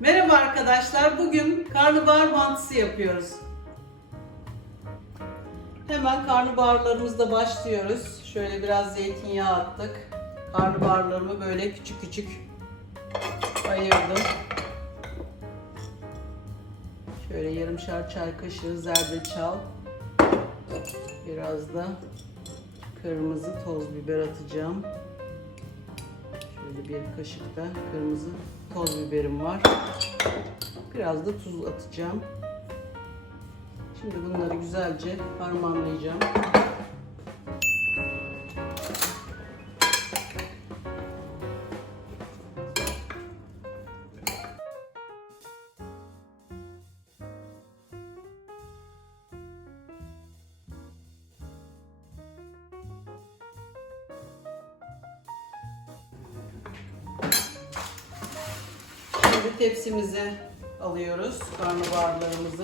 Merhaba arkadaşlar. Bugün karnabahar mantısı yapıyoruz. Hemen karnabaharlarımızla başlıyoruz. Şöyle biraz zeytinyağı attık. Karnabaharlarımı böyle küçük küçük ayırdım. Şöyle yarımşar çay kaşığı zerdeçal. Biraz da kırmızı toz biber atacağım. Bir kaşık da kırmızı toz biberim var. Biraz da tuz atacağım. Şimdi bunları güzelce harmanlayacağım. Şimdi tepsimize alıyoruz karnabaharlarımızı.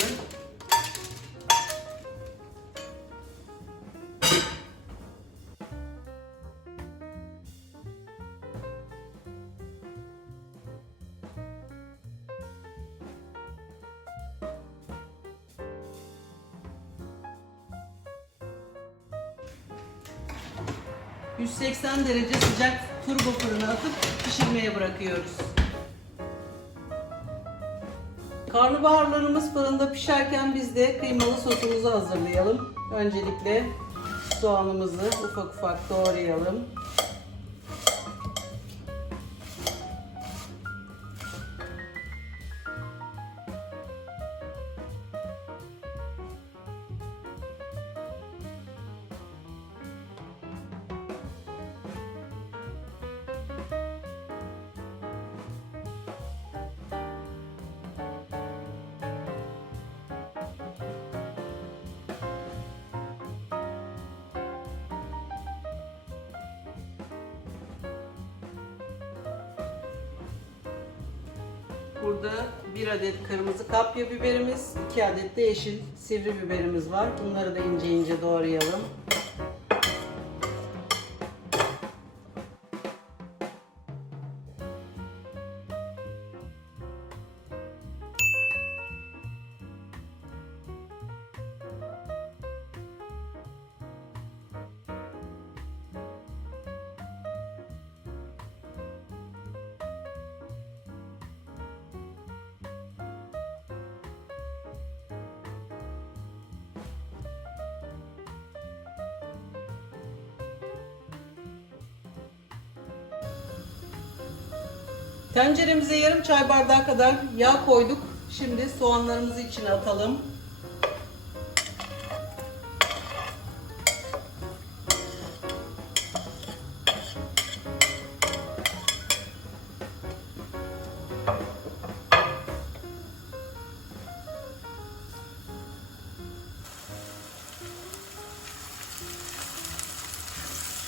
...180 derece sıcak turbo fırına atıp pişirmeye bırakıyoruz. Karnabaharlarımız fırında pişerken biz de kıymalı sosumuzu hazırlayalım. Öncelikle soğanımızı ufak ufak doğrayalım. Burada bir adet kırmızı kapya biberimiz, iki adet de yeşil sivri biberimiz var. Bunları da ince ince doğrayalım. Tenceremize yarım çay bardağı kadar yağ koyduk. Şimdi soğanlarımızı içine atalım.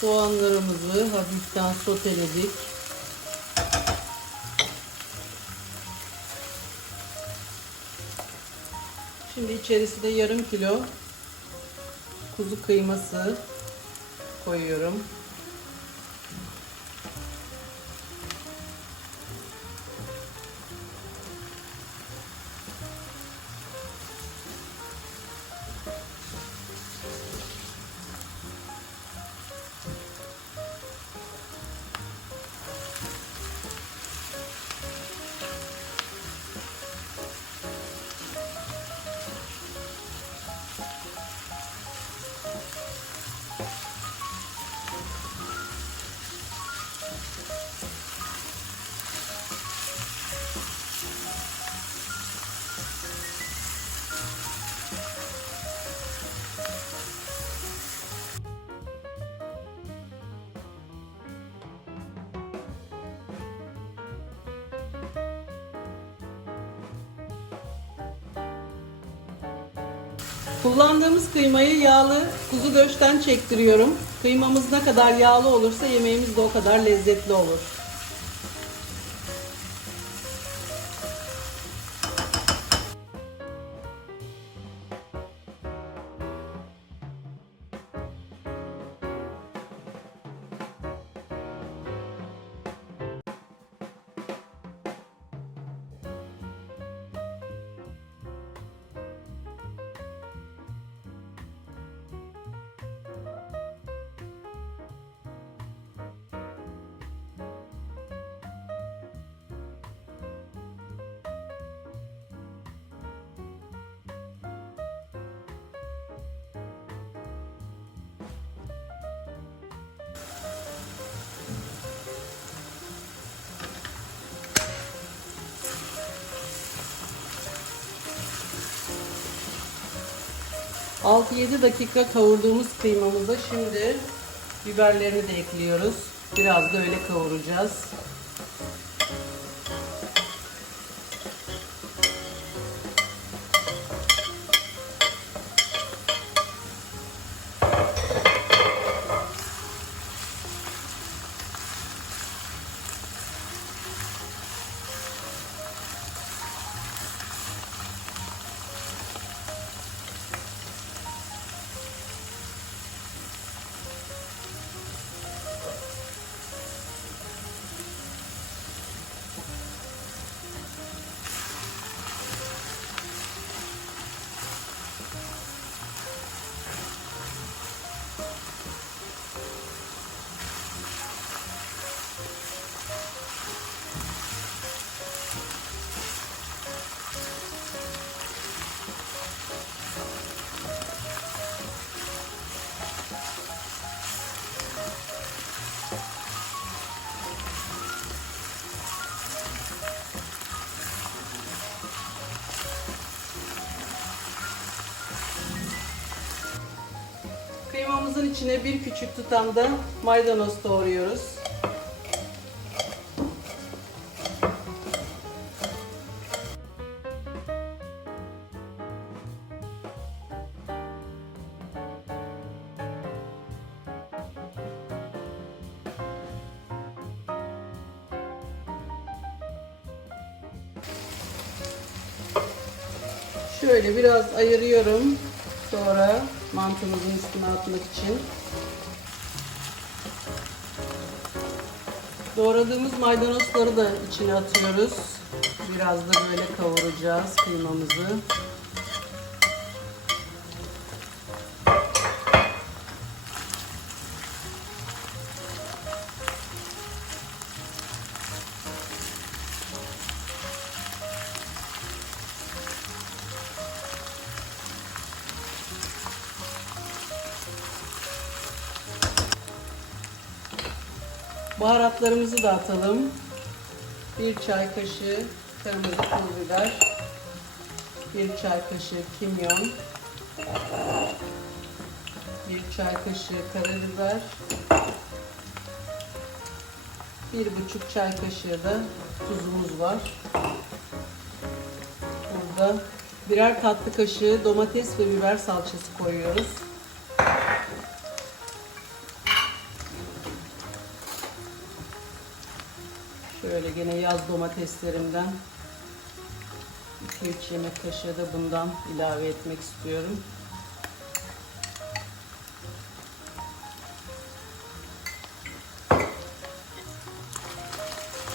Soğanlarımızı hafiften soteledik. Şimdi içerisine yarım kilo kuzu kıyması koyuyorum. Kullandığımız kıymayı yağlı kuzu göğüsten çektiriyorum. Kıymamız ne kadar yağlı olursa yemeğimiz de o kadar lezzetli olur. 6-7 dakika kavurduğumuz kıymamıza şimdi biberlerini de ekliyoruz. Biraz da öyle kavuracağız. Kıymamızın içine bir küçük tutam da maydanoz doğruyoruz. Şöyle biraz ayırıyorum. Sonra mantımızın üstüne atmak için. Doğradığımız maydanozları da içine atıyoruz. Biraz da böyle kavuracağız kıymamızı. Baharatlarımızı da atalım. Bir çay kaşığı kırmızı pul biber. Bir çay kaşığı kimyon. Bir çay kaşığı karabiber. Bir buçuk çay kaşığı da tuzumuz var. Burada birer tatlı kaşığı domates ve biber salçası koyuyoruz. Gene yaz domateslerimden 2-3 yemek kaşığı da bundan ilave etmek istiyorum.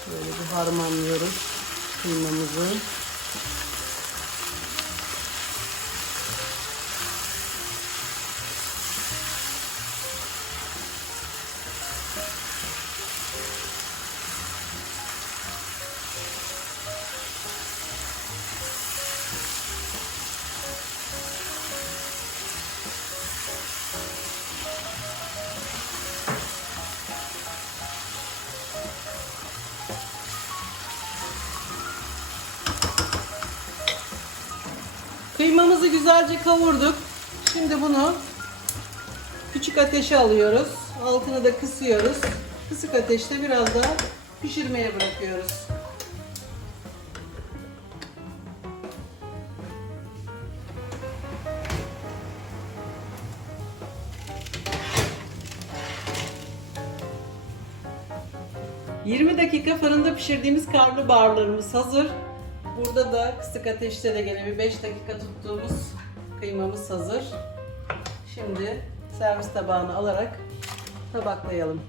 Şöyle bir harmanlıyoruz kıymamızı. Kıymamızı güzelce kavurduk. Şimdi bunu küçük ateşe alıyoruz. Altını da kısıyoruz. Kısık ateşte biraz daha pişirmeye bırakıyoruz. ...20 dakika fırında pişirdiğimiz karnabaharlarımız hazır. Burada da kısık ateşte de gene bir 5 dakika tuttuğumuz kıymamız hazır. Şimdi servis tabağına alarak tabaklayalım.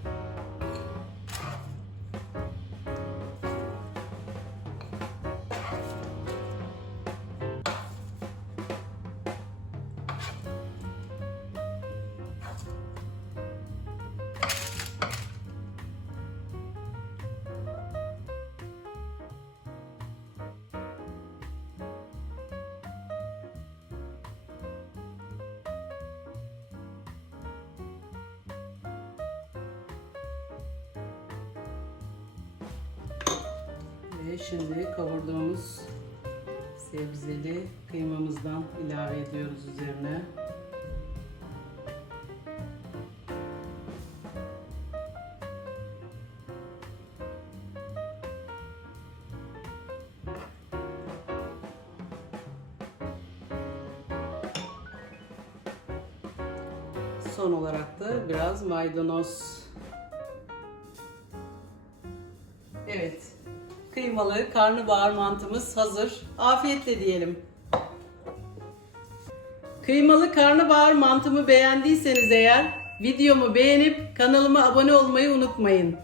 Şimdi kavurduğumuz sebzeli kıymamızdan ilave ediyoruz üzerine. Son olarak da biraz maydanoz Kıymalı karnabahar mantımız hazır. Afiyetle diyelim. Kıymalı karnabahar mantımı beğendiyseniz eğer videomu beğenip kanalıma abone olmayı unutmayın.